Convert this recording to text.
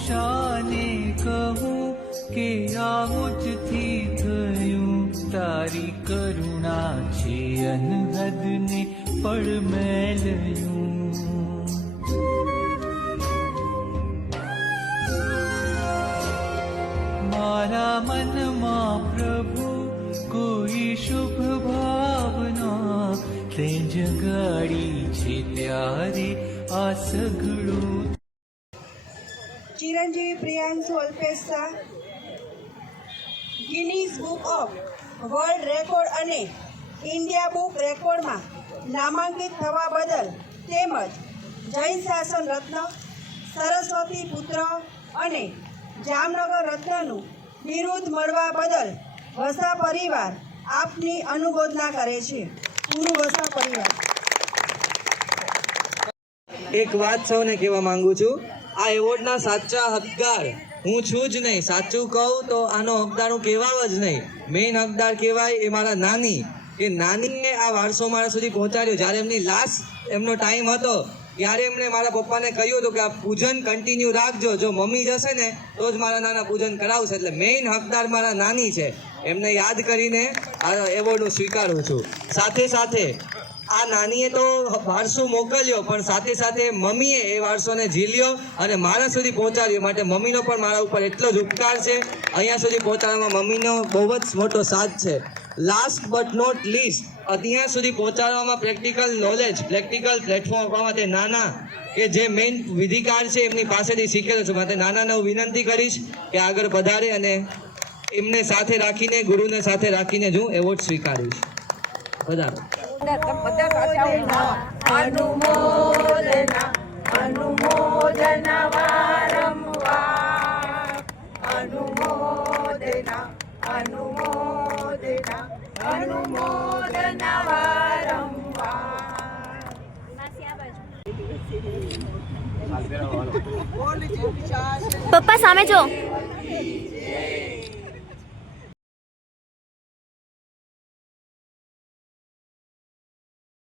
શાને કહું કે આવું જ થી થયું, તારી કરુણા છે અનહદને પળ મેલયું. મારા મનમાં પ્રભુ કોઈ શુભ ભાવના તે જગાડી છે ત્યારે આ સઘળું. ચિરંજીવી Priyanshu Alpesh Shah Guinness book of world record અને ઇન્ડિયા બુક રેકોર્ડમાં નામાંકિત થવા બદલ તેમજ જૈન શાસન રત્ન, સરસ્વતી પુત્ર અને જામનગર રત્નનું બિરુદ મળવા બદલ વસા પરિવાર આપની અનુમોદના કરે છે. પૂરું વસા પરિવાર. એક વાત સૌને કહેવા માંગુ છું, આ એવોર્ડના સાચા હકદાર હું છું જ નહીં. સાચું કહું તો આનો હકદાર હું કહેવાવ જ નહીં. મેઇન હકદાર કહેવાય એ મારા નાની. એ નાનીએ આ વારસો મારા સુધી પહોંચાડ્યો. જ્યારે એમની લાસ્ટ એમનો ટાઈમ હતો ત્યારે એમણે મારા પપ્પાને કહ્યું હતું કે આ પૂજન કન્ટિન્યુ રાખજો, જો મમ્મી જશે ને તો જ મારા નાના પૂજન કરાવશે. એટલે મેઇન હકદાર મારા નાની છે. એમને યાદ કરીને આ એવોર્ડ હું સ્વીકારું છું. સાથે સાથે આ નાનીએ તો વારસો મોકલ્યો, પણ સાથે સાથે મમ્મીએ એ વારસોને ઝીલ્યો અને મારા સુધી પહોંચાડ્યો. માટે મમ્મીનો પણ મારા ઉપર એટલો જ ઉપકાર છે. અહીંયા સુધી પહોંચાડવામાં મમ્મીનો બહુ જ મોટો સાથ છે. લાસ્ટ બટ નોટ લીસ્ટ, ત્યાં સુધી પહોંચાડવામાં પ્રેક્ટિકલ નોલેજ, પ્રેક્ટિકલ પ્લેટફોર્મ આપવા માટે નાના કે જે મેઇન વિધિકાર છે એમની પાસેથી શીખેલો છું. માટે નાનાને હું વિનંતી કરીશ કે આગળ પધારે અને એમને સાથે રાખીને, ગુરુને સાથે રાખીને જ હું એવોર્ડ સ્વીકારીશ. પધારો. અનુમોદના અનુમોદના વારંવાર, અનુમોદના અનુમોદના અનુમોદના વારંવાર. પપ્પા સામે જો.